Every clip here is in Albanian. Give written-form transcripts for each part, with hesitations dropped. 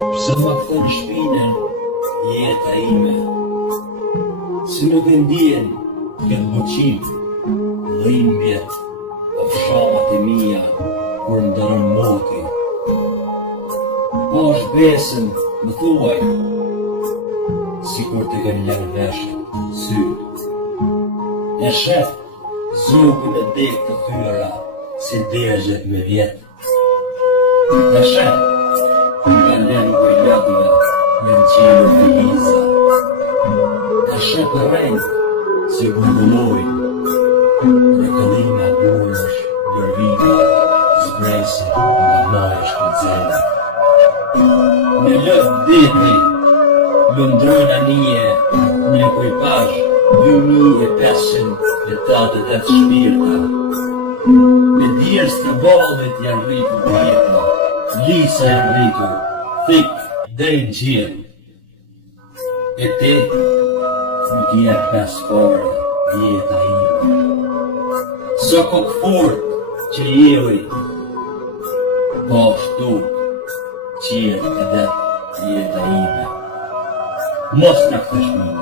Pse ma kthen shpinën jeta ime, si nuk e ndjen këtë muqim, dhimbjet e fshamat e mia kur ndërën moti. Po është besën, më thuaj, si kur të kanë lënë veshët, syt. E shef zugën e dek të thyra, si degjet me vjet. E shef nga lëngë i lëdhve, janë qilur të liza. E shef rrejnë, si bungulloj, rëkëllima burësh, gërvika, zbresin nga majë shkëllzena. Në lëtë diti, lëndrojnë anije, në ekipazh 2588 shpirta. Me djerës të ballit janë rritur pjeta, lisa janë rritur, thik deri në qiell. E ti, nuk jep paspore jeta ime. Së kokëfurt që jeli, po ashtu qiell edhe jeta ime. Mos na kthe shpinën.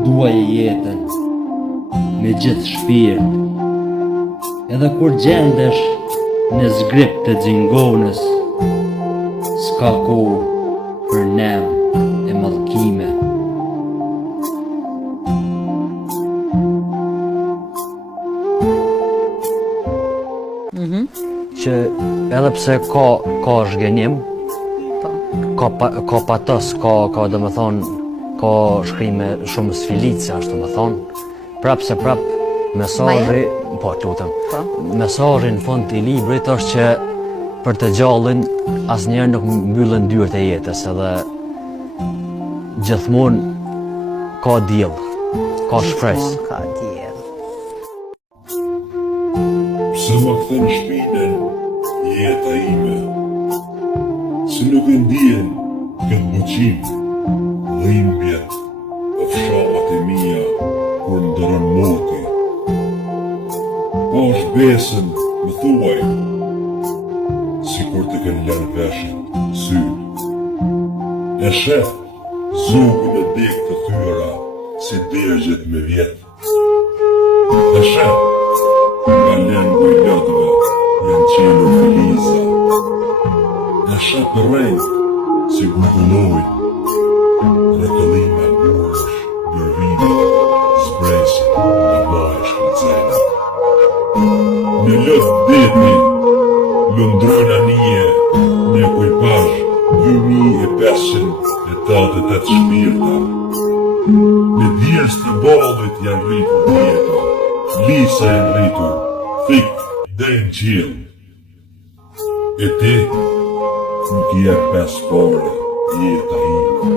Duaj jetën me gjithë shpirt, edhe kur gjendesh në zgrip të xingonës, s'ka kohë për nem e mallkime. Që edhe pse ka zhgënjim, ka patos, ka domethënë ka shkrime shumë sfilice, ashtu më thonë, prap se prap mesazhi, po lutem, mesazhi në fund të librit është që për të gjallin asnjëherë nuk mbyllen dyert e jetës, edhe gjithmonë ka diell, ka shpresë. Ka diell. Pse ma kthen shpinën jeta ime, si nuk e ndjen këtë muqim, dhimbjet e fshamat e mia kur ndërën moti. Po është besën, më thuaj, si kur të kanë lënë veshët, syt. E shef zugën e dek të thyra, si degjet me vjet. E shef nga lëngë i lëdhve, janë qilur të liza. E shef rrejnë, si bungulloj, rëkëllima burësh, gërvima, zbresin nga majë shkëllzena. Në lëtë diti, lëndrojnë anije, në ekipazh 2588 shpirta. Me djerës të ballit janë rritur pjeta, lisa janë rritur, thik deri në qiell. E ti, nuk jep paspore jeta ime.